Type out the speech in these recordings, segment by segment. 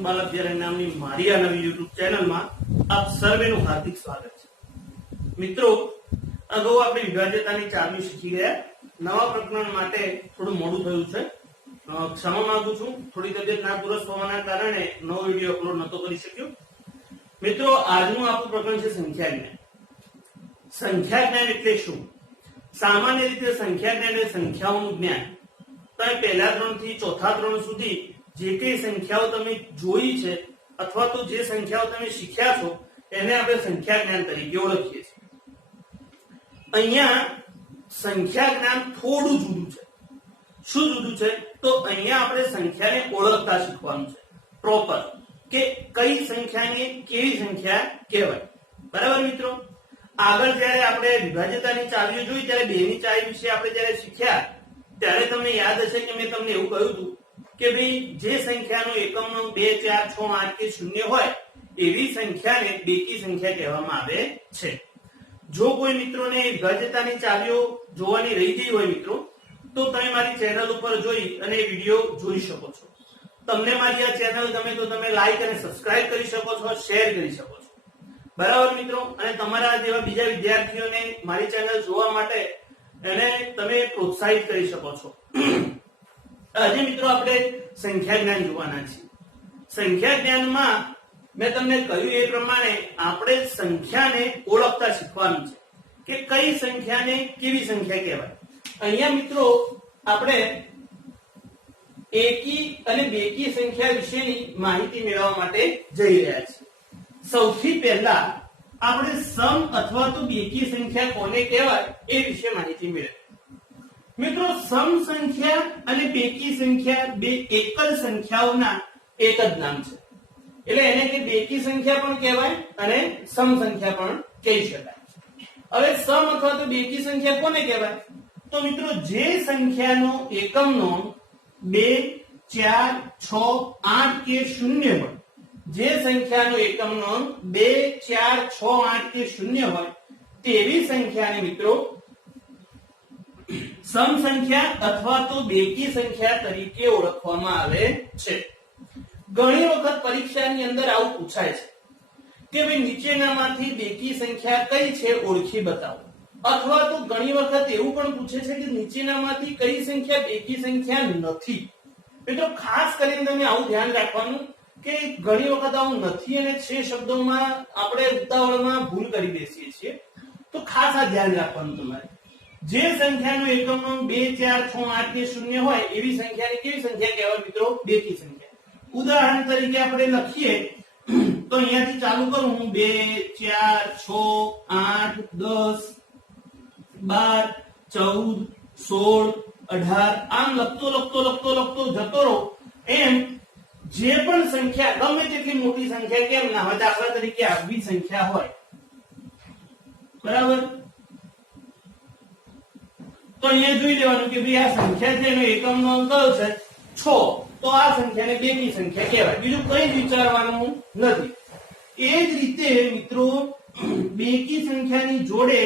કૃષ્ણ બાલ અભ્યારણ્ય નામની મારી આ નવી યુટ્યુબ ચેનલમાં આપ સર્વેનું હાર્દિક સ્વાગત છે। મિત્રો, અગાઉ આપણે વિભાજ્યતાની ચાવી શીખી ગયા। નવા પ્રકરણ માટે થોડું મોડું થયું છે, ક્ષમા માંગુ છું। થોડી તબિયત નાદુરસ્ત હોવાના કારણે નવો વિડીયો અપલોડ નહોતો કરી શક્યો। મિત્રો, આજનું આપણું પ્રકરણ છે સંખ્યા જ્ઞાન। સંખ્યા જ્ઞાન એટલે શું? સામાન્ય રીતે સંખ્યા જ્ઞાન એટલે સંખ્યાઓનું જ્ઞાન। તમે પહેલા ધોરણ થી ચોથા ધોરણ સુધી જે કઈ સંખ્યાઓ તમે જોઈ છે અથવા તો જે સંખ્યાઓ તમે શીખ્યા છો એને આપણે સંખ્યા જ્ઞાન તરીકે ઓળખીએ છીએ। અહીંયા સંખ્યા જ્ઞાન થોડું જુદું છે। શું જુદું છે? તો અહીંયા આપણે સંખ્યાને ઓળખતા શીખવાનું છે પ્રોપર, કે કઈ સંખ્યાને કેવી સંખ્યા કહેવાય। બરાબર મિત્રો, આગળ જ્યારે આપણે વિભાજ્યતાની ચાવીઓ જોઈ ત્યારે બેની ચાવી વિશે આપણે જ્યારે શીખ્યા ત્યારે તમને યાદ હશે કે મેં તમને એવું કહ્યું હતું કે ભાઈ જે સંખ્યાનો એકમનો 2, 4, 6, 8 કે 0 હોય એવી સંખ્યાને બેકી સંખ્યા કહેવામાં આવે છે। જો કોઈ મિત્રોને વિભાજ્યતાની ચાવીઓ જોવાની રહી ગઈ હોય મિત્રો, તો તમે મારી ચેનલ ઉપર જોઈ અને વિડીયો જોઈ શકો છો। તમને મારી આ ચેનલ ગમે તો તમે લાઈક અને સબસ્ક્રાઇબ કરી શકો છો, શેર કરી શકો છો। બરાબર મિત્રો, અને તમારા જેવા બીજા વિદ્યાર્થીઓને મારી ચેનલ જોવા માટે એને તમે પ્રોત્સાહિત કરી શકો છો। આજે મિત્રો આપણે સંખ્યા જ્ઞાન જોવાના છીએ। સંખ્યા જ્ઞાનમાં મેં તમને કહ્યું એ પ્રમાણે આપણે સંખ્યાને ઓળખતા શીખવાનું છે કે કઈ સંખ્યાને કેવી સંખ્યા કહેવાય। અહીંયા મિત્રો આપણે એકી અને બેકી સંખ્યા વિશેની માહિતી મેળવવા માટે જઈ રહ્યા છીએ। સૌથી પહેલા આપણે સમ અથવા તો બેકી સંખ્યા કોને કહેવાય એ વિશે માહિતી મેળવીએ। મિત્રો, સમ સંખ્યા અને બેકી સંખ્યા બે એકલ સંખ્યાઓના એક જ નામ છે, એટલે એને કે બેકી સંખ્યા પણ કહેવાય અને સમ સંખ્યા પણ કહી શકાય। હવે સમ અથવા તો બેકી સંખ્યા કોને કહેવાય? તો મિત્રો, જે સંખ્યાનો એકમનો 2, 4, 6, 8 કે 0 હોય, જે સંખ્યાનો એકમનો 2, 4, 6, 8 કે 0 હોય તેવી સંખ્યાને મિત્રો સમ સંખ્યા અથવા તો બેકી સંખ્યા તરીકે ઓળખવામાં આવે છે। ઘણી વખત પરીક્ષાની અંદર આવું પૂછાય છે કે ભાઈ નીચેનામાંથી બેકી સંખ્યા કઈ છે ઓળખી બતાવો, અથવા તો ઘણી વખત એવું પણ પૂછે છે કે નીચેનામાંથી કઈ સંખ્યા બેકી સંખ્યા નથી। મિત્રો, ખાસ કરીને તમે આવું ધ્યાન રાખવાનું કે ઘણી વખત આવું નથી અને છે શબ્દોમાં આપણે ઉતાવળમાં ભૂલ કરી બેસીએ છીએ, તો ખાસ આ ધ્યાન રાખવાનું તમારે। જે સંખ્યાનો એકમનો 2, 4, 6, 8 કે 0 હોય એવી સંખ્યાને કેવી સંખ્યા કહેવાય મિત્રો? બેકી સંખ્યા। ઉદાહરણ તરીકે આપણે લખીએ તો અહીંયાથી ચાલુ કરું હું 2, 4, 6, 8, 10, 12, 14, 16, 18 આમ લખતો જતો રહો। એમ જે પણ સંખ્યા ગમે તેટલી મોટી સંખ્યા કેમ ના હોય, દાખલા તરીકે આવી સંખ્યા હોય, બરાબર, તો અહીંયા જોઈ લેવાનું કે ભાઈ આ સંખ્યા છે એનો એકમનો અંક કયો છે? 6, તો આ સંખ્યાને બેકી સંખ્યા કહેવાય, બીજું કંઈ જ વિચારવાનું નથી। એ જ રીતે મિત્રો, બેકી સંખ્યાની જોડે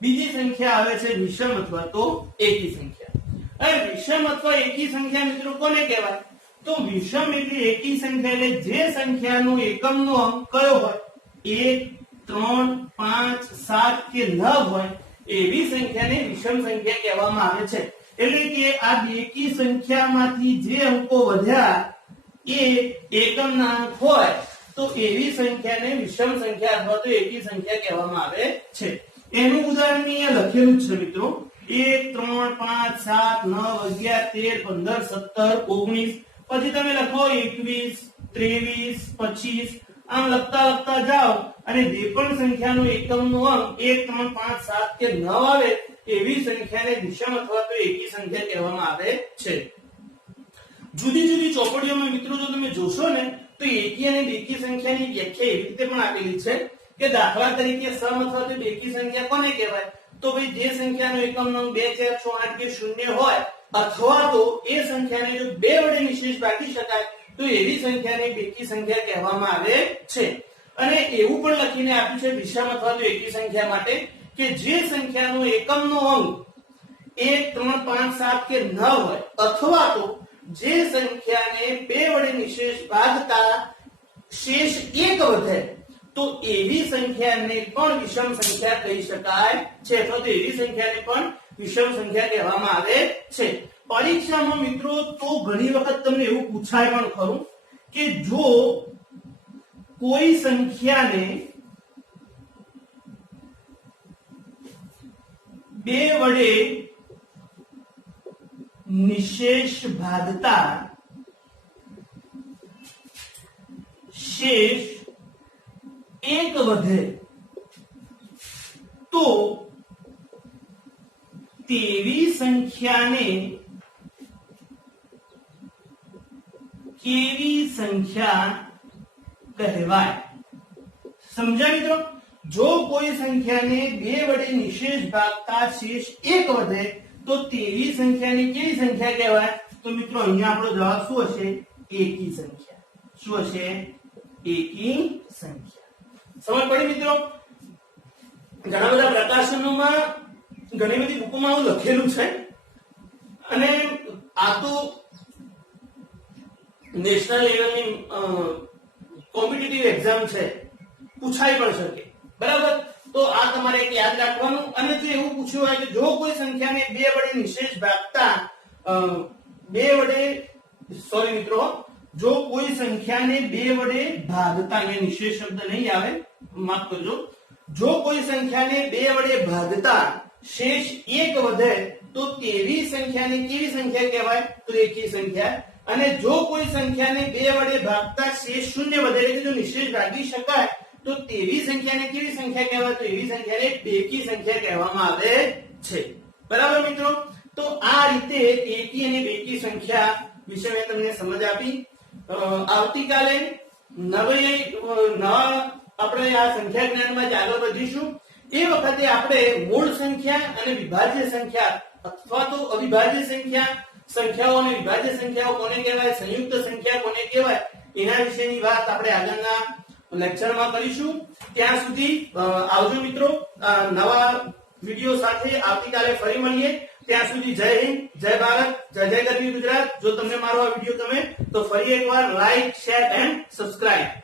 બીજી સંખ્યા આવે છે વિષમ અથવા તો એકી સંખ્યા। હવે વિષમ અથવા એકી સંખ્યા મિત્રો કોને કહેવાય? તો વિષમ એટલે એકી સંખ્યા એટલે જે સંખ્યાનો એકમનો અંક કયો હોય? 1, 3, 5, 7 કે 9 હોય એવી સંખ્યાને વિષમ સંખ્યા કહેવામાં આવે છે। એટલે કે આ બેકી સંખ્યામાંથી જે અંકો વધ્યા એ એકમના અંક હોય તો એવી સંખ્યાને વિષમ સંખ્યા અથવા તો એકી સંખ્યા કહેવામાં આવે છે। એનું ઉદાહરણ અહીંયા લખેલું છે મિત્રો, 1, 3, 5, 7, 9, 11, 13, 15, 17, 19, પછી તમે લખો 21, 23, 25, આમ લખતા જાઓ અને જે પણ સંખ્યાનો એકમનો અંક 1, 3, 5, 7 કે 9 આવે એવી સંખ્યાને વિષમ અથવા તો એકી સંખ્યા કહેવામાં આવે છે। જુદી જુદી ચોપડીઓમાં મિત્રો જો તમે જોશો ને તો એકી અને બેકી સંખ્યાની વ્યાખ્યા એવી રીતે પણ આપેલી છે કે દાખલા તરીકે સમ અથવા તો બેકી સંખ્યા કોને કહેવાય? તો ભાઈ જે સંખ્યાનો એકમનો 2, 4, 6, 8 કે 0 હોય અથવા તો એ સંખ્યાને જો 2 વડે નિશેષ ભાગી શકાય તો એવી સંખ્યાને બેકી સંખ્યા કહેવામાં આવે છે। અને એવું પણ લખીને આપ્યું છે વિષમ અથવા તો એકી સંખ્યા માટે કે જે સંખ્યાનો એકમનો અંક 1, 3, 5, 7 કે 9 હોય અથવા તો જે સંખ્યાને 2 વડે નિશેષ ભાગતા શેષ 1 વધે તો એવી સંખ્યાને પણ વિષમ સંખ્યા કહી શકાય છે, અથવા તો એવી સંખ્યાને પણ વિષમ સંખ્યા કહેવામાં આવે છે. પરીક્ષામાં મિત્રો તો ઘણી વખત તમને એવું પૂછાય પણ ખરું કે જો કોઈ સંખ્યાને 2 વડે નિશેષ ભાગતા શેષ 1 વધે તો તેવી સંખ્યાને કેવી સંખ્યા કહેવાય? સમજાય મિત્રો? જો કોઈ સંખ્યાને 2 વડે નિશેષ ભાગતા શેષ 1 વધે તો તેવી સંખ્યાને કેવી સંખ્યા કહેવાય? તો મિત્રો અહીંયા આપણો જવાબ શું હશે? એકી સંખ્યા. શું હશે? એકી સંખ્યા. સમજ પડી મિત્રો? ઘણા બધા પ્રકાશનોમાં ઘણી બધી બુકોમાં આવું લખેલું છે, અને આ તો નેશનલ લેવલની કોમ્પિટિટિવ એક્ઝામ છે, પૂછાઈ પણ શકે. બરાબર? તો આ તમારે એક યાદ રાખવાનું. અને જો એવું પૂછ્યું હોય કે જો કોઈ સંખ્યાને 2 વડે નિશેષ ભાગતા જો કોઈ સંખ્યાને 2 વડે ભાગતા, અહીંયા નિશેષ શબ્દ નહીં આવે, માફ કરજો. જો કોઈ સંખ્યાને 2 વડે ભાગતા શેષ 1 વધે તો તેવી સંખ્યાને કેવી સંખ્યા કહેવાય? તો એકી સંખ્યા. અને જો કોઈ સંખ્યાને 2 વડે ભાગતા શેષ 0 વધે, એટલે કે જો નિશેષ ભાગી શકાય તો તેવી સંખ્યાને કેવી સંખ્યા કહેવાય? તો એવી સંખ્યાને બેકી સંખ્યા કહેવામાં આવે છે. બરાબર મિત્રો? તો આ રીતે એકી અને બેકી સંખ્યા વિશે મેં તમને સમજ આપી. આવતીકાલે નવા આપણે આ સંખ્યા જ્ઞાનમાં જ આગળ વધીશું. એ વખતે આપણે મૂળ સંખ્યા અને વિભાજ્ય સંખ્યા અથવા તો અવિભાજ્ય સંખ્યાઓ અને વિભાજ્ય સંખ્યાઓ કોને કહેવાય, સંયુક્ત સંખ્યા કોને કહેવાય, એના વિશેની વાત આપણે આગળના લેક્ચરમાં કરીશું. ત્યાં સુધી આવજો મિત્રો. નવા વિડિયો સાથે આવતીકાલે ફરી મળીએ. ત્યાં સુધી જય હિન્દ, જય ભારત, જય જય ગરવી ગુજરાત. જો તમને મારો આ વિડિયો ગમે તો ફરી એકવાર લાઈક, શેર એન્ડ સબસ્ક્રાઇબ.